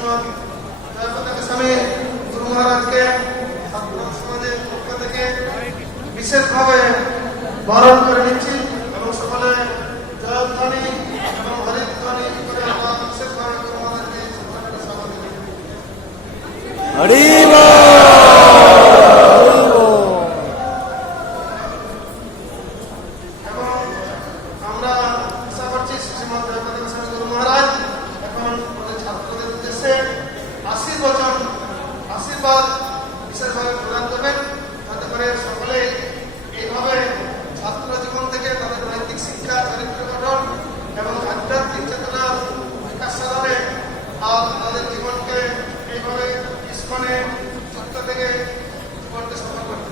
শ্রীমৎ জয়প্রতাপ স্বামী গুরু মহারাজকে ছাত্র সমাজের পক্ষ থেকে বিশেষভাবে বরণ করে নিচ্ছি এবং সকলে জয়ধ্বনি এবং হরিধ্বনি করে আমরা বিশেষভাবে গুরু মহারাজকে শ্রদ্ধা করে স্বাগত জানাই। হরি থেকে করতে সফল করতে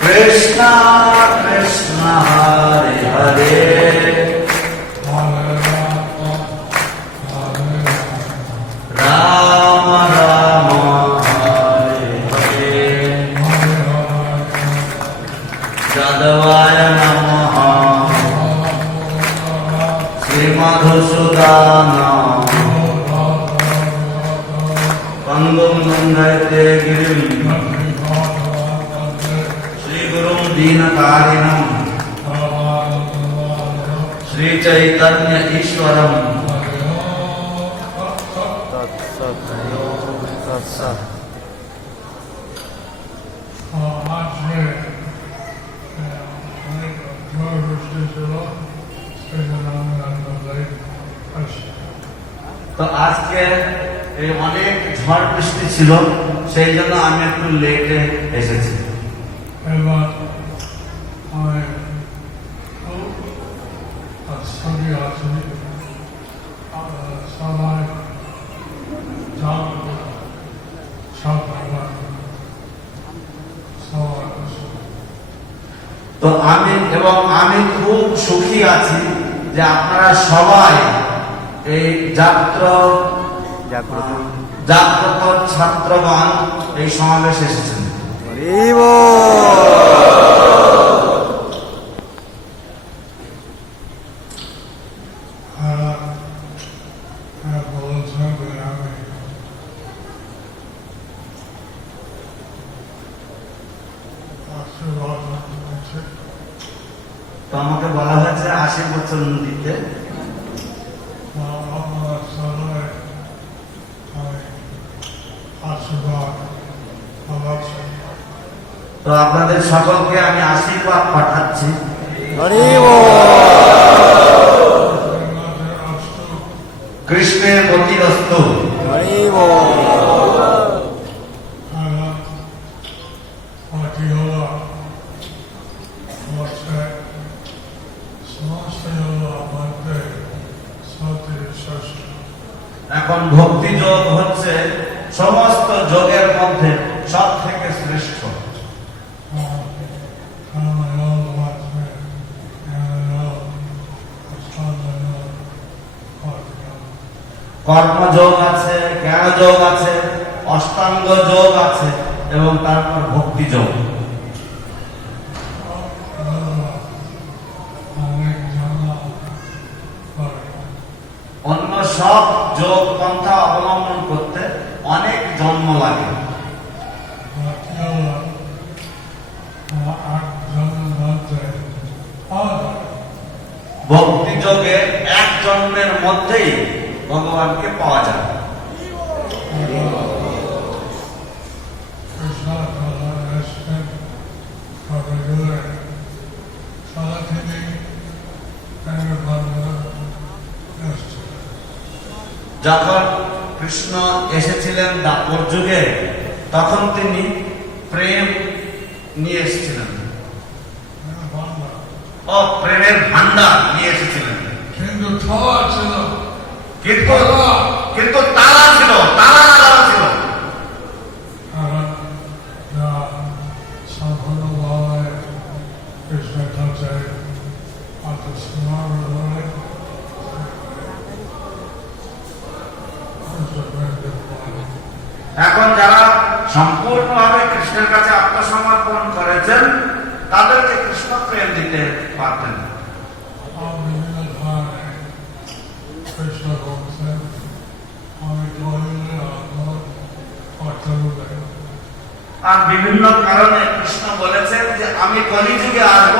कृष्ण कृष्ण हरे हरे। राम राम हरे हरे। यादवाय नमः। श्रीमधुसूदन। கங்கும் சுந்தரத்தே கிரிம் ஸ்ரீகுரும் தீனகாரிணம் ஸ்ரீச்சைத்தன்ய ஈஸ்வரம் तो आज के এই অনেক ঝড় বৃষ্টি ছিল সেই জন্য আমি একটু লেটে এসেছি। এবার আমি খুব সবাই যাও সব ভগবান তো আমি এবং আমি খুব সুখী আছি যে আপনারা সবাই এই যাত্র জাগ্রত ছাত্রগণ এই সমাবেশে এসেছেন। তো আমাকে বলা হয়েছে আশি বছর দিতে আমরা সবাই আমি আশীর্বাদ পাচ্ছি তো আপনাদের সকলকে আমি আশীর্বাদ পাঠাচ্ছি। কৃষ্ণের মতিরস্ত। হরি কর্মযোগ আছে, জ্ঞান যোগ আছে, অষ্টাঙ্গ যোগ আছে এবং তারপর ভক্তি যোগ। অন্য সব যোগ পন্থা অবলম্বন করতে অনেক জন্ম লাগে। ভক্তি যোগে এক জন্মের মধ্যেই ভগবানকে পাওয়া যায়। যখন কৃষ্ণ এসেছিলেন দাপর যুগে তখন তিনি প্রেম নিয়ে এসেছিলেন। ও প্রেমের ভান্ডার নিয়ে এসেছিলেন। কিন্তু ছিল। কিন্তু কিন্তু তারা ছিল, তারা তারা ছিল। এখন যারা সম্পূর্ণভাবে কৃষ্ণের কাছে আত্মসমর্পণ করেছেন, তাদেরকে কৃষ্ণ প্রেম দিতে পারতেন। আত্ম অর্থরূপে আর বিভিন্ন কারণে কৃষ্ণ বলেছেন যে আমি কলিযুগে আসব